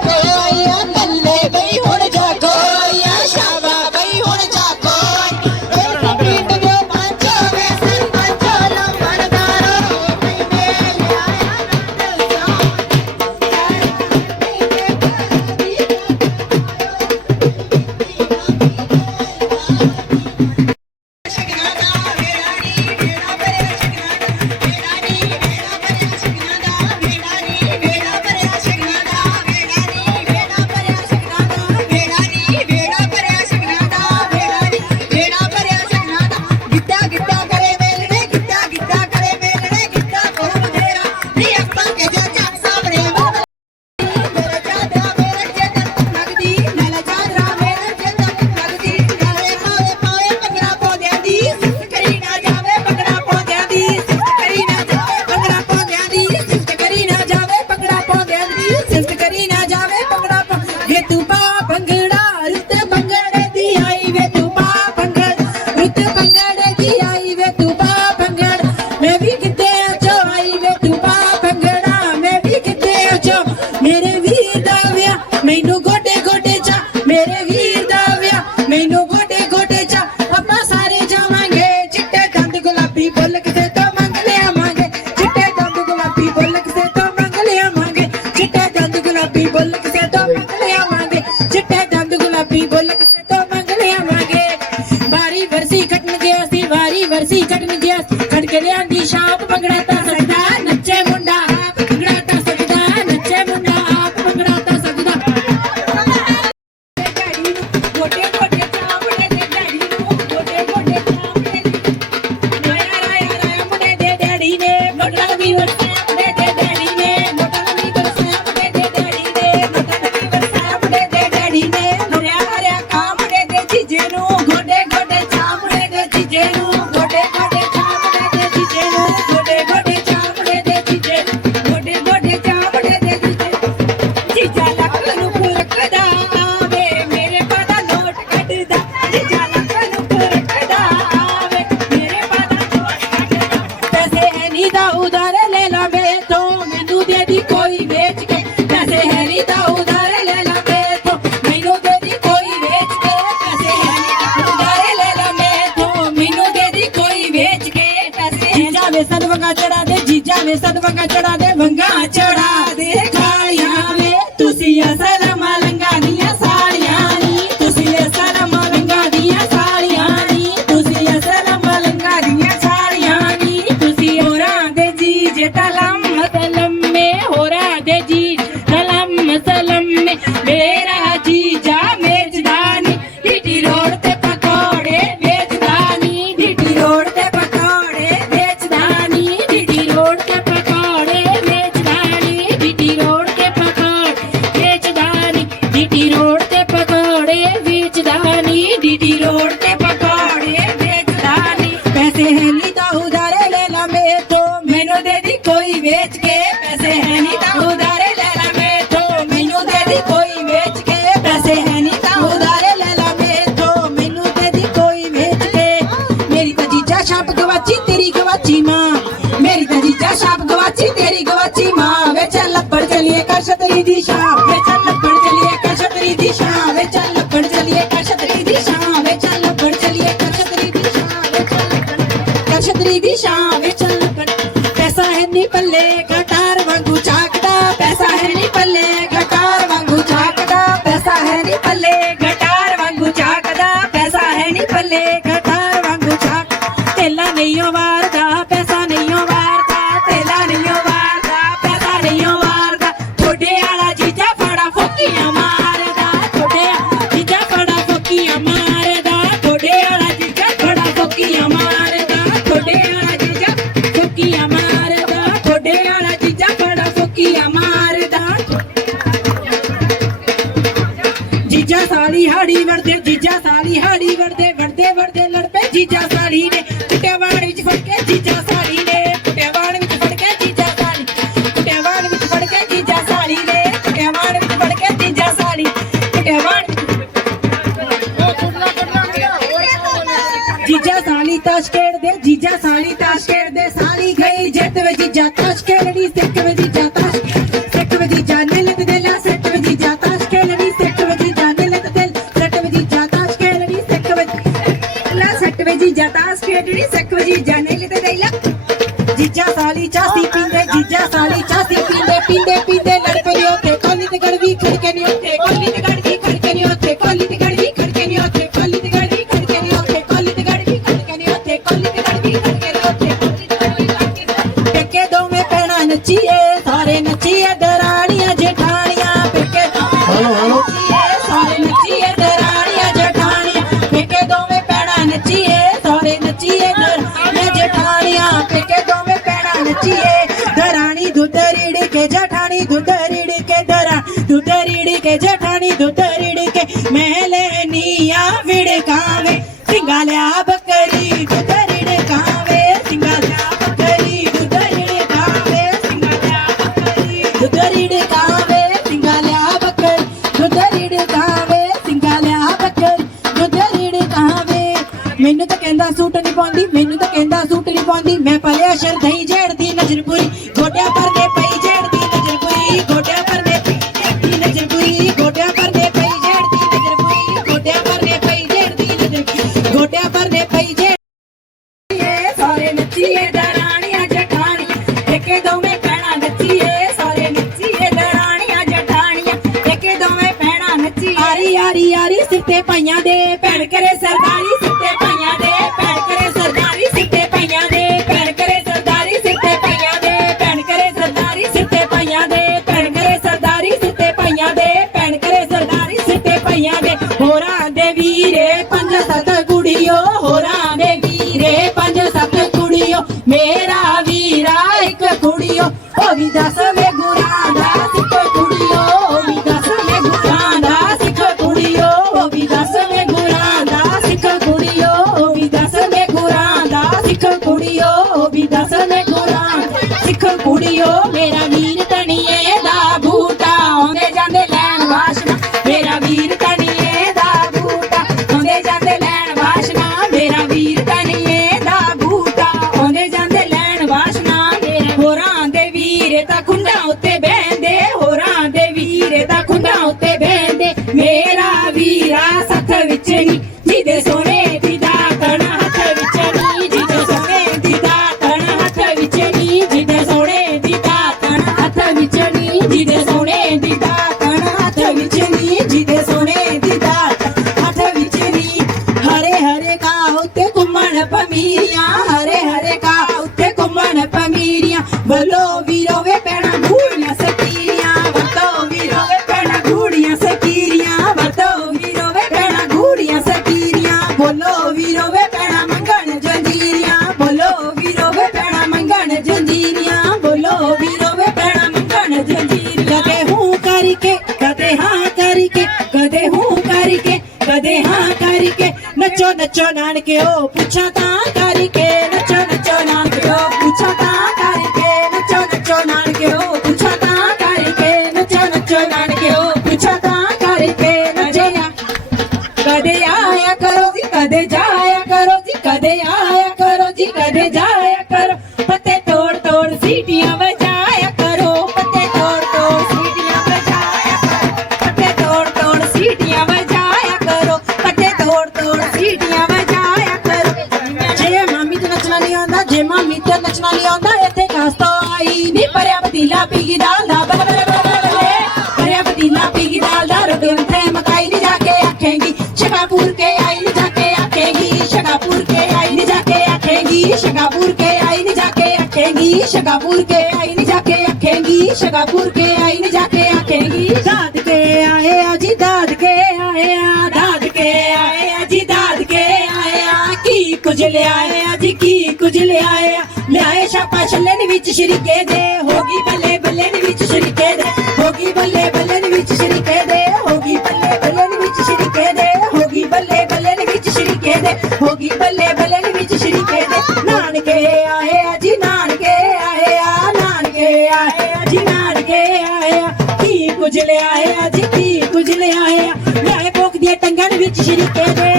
Go. ਅਸੀਂ ਕਟਨ ਗਿਆ ਖੜ ਕੇ ਲਿਆਂਦੀ ਸ਼ਾਪ ਮੰਗਣਾ ਤਾਂ ਦੇ ਸਦਵੰਗਾ ਚੜਾ ਦੇ, ਜੀਜਾ ਵੇ ਸਦਵੰਗਾ ਚੜਾ ਦੇ, ਵੰਗਾ ਚੜਾ ਦੇ ਖਾਲੀਆਂ ਵੇ ਤੁਸੀਂ ਅਸਲ ਮਲੰਗਾ ਦੀਆਂ ਸਾਲੀਆਂ ਨੀ, ਤੁਸੀਂ ਅਸਲ ਮਲੰਗਾ ਦੀਆਂ ਸਾਲੀਆਂ ਨੀ, ਤੁਸੀਂ ਅਸਲ ਮਲੰਗਾ ਦੀਆਂ ਸਾਲੀਆਂ ਨੀ, ਤੁਸੀਂ ਹੋਰਾਂ ਦੇ ਜੀਜੇ ਤਲਮ कशतरी दिशा, वे चल लपड़ चलिए कशतरी दिशा, वे चल लपड़ चलिए कशतरी दिशा, वे चल लपड़ चलिए कशतरी दिशा, वे दिशा, वे चल लपड़ पैसा है नी पल्ले घटार वांगू चाकदा पैसा है नी पल्ले घटार वांगू चाकदा पैसा है नी पल्ले घटार वांगू चाकदा पैसा है नी पल्ले घटार वांगू चाक तेला नहीं होवा ਹਾੜੀ ਵੜਦੇ, ਜੀਜਾ ਸਾਲੀ, ਹਾੜੀ ਵੜਦੇ ਵੜਦੇ ਵੜਦੇ ਲੜ ਪਏ ਜੀਜਾ ਸਾਲੀ ਨੇ। ਕੁੱਟਿਆਵਾੜ ਵਿੱਚ ਫੜ ਕੇ ਜੀਜਾ ਸਾਲੀ ਨੇ। ਕੁੱਟਿਆਵਾੜ ਵਿੱਚ ਫੜ ਕੇ ਜੀਜਾ ਸਾਲੀ। ਕੁੱਟਿਆਵਾੜ ਵਿੱਚ ਫੜ ਕੇ ਜੀਜਾ ਸਾਲੀ ਨੇ। ਕੁੱਟਿਆਵਾੜ ਵਿੱਚ ਫੜ ਕੇ ਜੀਜਾ ਸਾਲੀ। ਕੁੱਟਿਆਵਾੜ ਜੀਜਾ ਸਾਲੀ ਤਾਸ਼ ਖੇਡਦੇ, ਜੀਜਾ ਸਾਲੀ ਤਾਸ਼ ਖੇਡਦੇ, ਸਾਲੀ ਗਈ ਜਿੱਤ ਵਿੱਚ ਜੀਜਾ ਤਾਸ਼ ਖੇਡਣੀ ਸਿੱਖ ਵਿੱਚ ਤੇ ਗੜਵੀ ਖੜਕੇ ਨੀ ਉੱਥੇ ਕੋਲੀ ਤੇ ਗੜਵੀ ਖੜਕੇ ਨੀ ਉੱਥੇ ਕੋਲੀ ਤੇ ਗੜਵੀ ਖੜਕੇ ਨੀ ਉੱਥੇ ਕੋਲੀ ਤੇ ਗੜਵੀ ਖੜਕੇ ਨੀ ਉੱਥੇ ਕੋਲੀ ਤੇ ਗੜਵੀ ਖੜਕੇ ਨੀ ਉੱਥੇ ਕੋਲੀ ਤੇ ਗੜਵੀ ਖੜਕੇ ਨੀ ਉੱਥੇ ਕੋਲੀ ਤੇ ਗੜਵੀ ਖੜਕੇ ਨੀ ਉੱਥੇ ਪੇਕੇ ਦੋਵੇਂ ਭੈਣਾਂ ਨੱਚੀਏ ਸਾਰੇ ਨੱਚੀਏ ਦਰਾਣੀਆਂ ਜੇਠਾਣੀਆਂ ਪੇਕੇ ਹੈਲੋ, ਹੈਲੋ। ਸਾਰੇ ਨੱਚੀਏ ਸ਼ਰ ਦਹੀਂ ਝੇੜਦੀ ਨਜ਼ਰ ਪੂਰੀ ਗੋਡਿਆਂ ਪਰ ਦੇ ਪਈ ਝੇੜਦੀ ਨਜ਼ਰ ਪੂਰੀ ਗੋਡਿਆਂ ਪਰ ਦੇ ਪਈ ਝੇੜਦੀ ਨਜ਼ਰ ਪੂਰੀ ਗੋਡਿਆਂ ਪਰ ਦੇ ਪਈ ਝੇੜਦੀ ਨਜ਼ਰ ਪੂਰੀ ਗੋਡਿਆਂ ਪਰ ਦੇ ਪਈ ਝੇੜਦੀ ਨਜ਼ਰ ਗੋਡਿਆਂ ਪਰ ਦੇ ਪਈ ਝੇੜ ਸਾਰੇ ਨੱਚੀਏ ਦਰਾਣੀਆਂ ਜਠਾਣੀਆਂ ਏਕੇ ਦੋਵੇਂ ਭੈਣਾਂ ਨੱਚੀਏ, ਸਾਰੇ ਨੱਚੀਏ ਦਰਾਣੀਆਂ ਜਠਾਣੀਆਂ ਏਕੇ ਦੋਵੇਂ ਭੈਣਾਂ ਨੱਚੀਏ। ਆਰੀ ਆਰੀ ਆਰੀ ਸਿਰ ਤੇ ਪਾਈਆਂ ਦੇ ਭੈਣ ਵੀ ਦਸ ਵੇ ਗੁਰਾਂ ਦਾ ਸਿੱਖ ਕੁੜੀਓ ਉਹ ਵੀ ਦਸ ਵੇ ਗੁਰਾਂ ਦਾ ਸਿੱਖ ਕੁੜੀਓ ਉਹ ਵੀ ਦਸ ਵੇ ਗੁਰਾਂ ਦਾ ਸਿੱਖ ਕੁੜੀਓ ਉਹ ਵੀ ਦਸ ਵੇ ਗੁਰਾਂ ਦਾ ਸਿੱਖ ਕੁੜੀਓ ਉਹ ਵੀ ਦਸ ਵੇ ਗੁਰਾਂ ਦਾ ਸਿੱਖ ਕੁੜੀਓ ਮੇਰਾ ਵੀਰ ਤਣੀਏ ਉੱਤੇ ਘੁੰਮਣ ਪਮੀਰੀਆਂ ਹਰੇ ਹਰੇ ਕਾ ਉੱਤੇ ਘੁੰਮਣ ਪਮੀਰੀਆਂ ਬੋਲੋ ਵੀਰੋ puchata. ਮਾਮੀ ਨਹੀਂ ਆਉਂਦਾ, ਇੱਥੇ ਖਾਸ ਆਈ ਨਹੀਂ ਪਰਿਆ ਪਤੀਲਾ ਪੀਗੀ ਦਾਲ ਦਾ, ਬਲੇ ਬਲੇ ਬਲੇ ਬਲੇ ਪਰਿਆ ਪਤੀਲਾ ਪੀਗੀ ਦਾਲ ਦਾ ਰੋਟੀ ਤੇ ਮਕਾਈ ਨਹੀਂ ਜਾ ਕੇ ਆਖੇਗੀ। ਸ਼ਗਾਪੁਰ ਕੇ ਆਈ ਨਹੀਂ ਜਾ ਕੇ ਆਖੇਗੀ। ਸ਼ਗਾਪੁਰ ਕੇ ਆਈ ਨਹੀਂ ਜਾ ਕੇ ਆਖੇਗੀ। ਸ਼ਗਾਪੁਰ ਕੇ ਆਈ ਨਹੀਂ ਜਾ ਕੇ ਆਖੇਂਗੀ। ਸ਼ਗਾਪੁਰ ਕੇ ਆਈ ਨਹੀਂ ਜਾ ਕੇ ਆਖੇਗੀ। ਸ਼ਗਾਪੁਰ ਕੇ ਆਈ ਨਹੀਂ ਜਾ ਕੇ ਆਖੇਂਗੀ। ਦਾਦ ਕੇ ਆਏ ਆ ਜੀ, ਦਾਦ ਕੇ ਆਏ ਆ। ਲਿਆਏ ਛਾਪਾ ਛੱਲਣ ਵਿੱਚ ਸ਼ਰੀਕੇ ਦੇ ਹੋਗੀ ਬੱਲੇ ਬੱਲੇ ਦੇ ਵਿੱਚ ਸ਼ਰੀਕੇ ਦੇ ਹੋਗੀ ਬੱਲੇ ਬੱਲੇ ਦੇ ਵਿੱਚ ਸ਼ਰੀਕੇ ਦੇ ਹੋਗੀ ਬੱਲੇ ਬੱਲੇ ਦੇ ਵਿੱਚ ਸ਼ਰੀਕੇ ਦੇ ਹੋਗੀ ਬੱਲੇ ਬੱਲੇ ਦੇ ਵਿੱਚ ਸ਼ਰੀਕੇ ਦੇ ਹੋਗੀ ਬੱਲੇ ਬੱਲੇ ਦੇ ਵਿੱਚ ਸ਼ਰੀਕੇ ਦੇ। ਨਾਨਕੇ ਆਏ ਆ ਜੀ, ਨਾਨਕੇ ਆਏ ਆ, ਨਾਨਕੇ ਆਏ ਆ ਜੀ, ਨਾਨਕੇ ਆਏ ਆ। ਕੀ ਕੁਝ ਲਿਆਏ ਆ ਜੀ, ਕੀ ਕੁਝ ਲਿਆਏ ਆ। ਲਿਆਏ ਭੋਗ ਦੀਆਂ ਟੰਗਾਂ ਦੇ ਵਿੱਚ ਸ਼ਰੀਕੇ ਦੇ।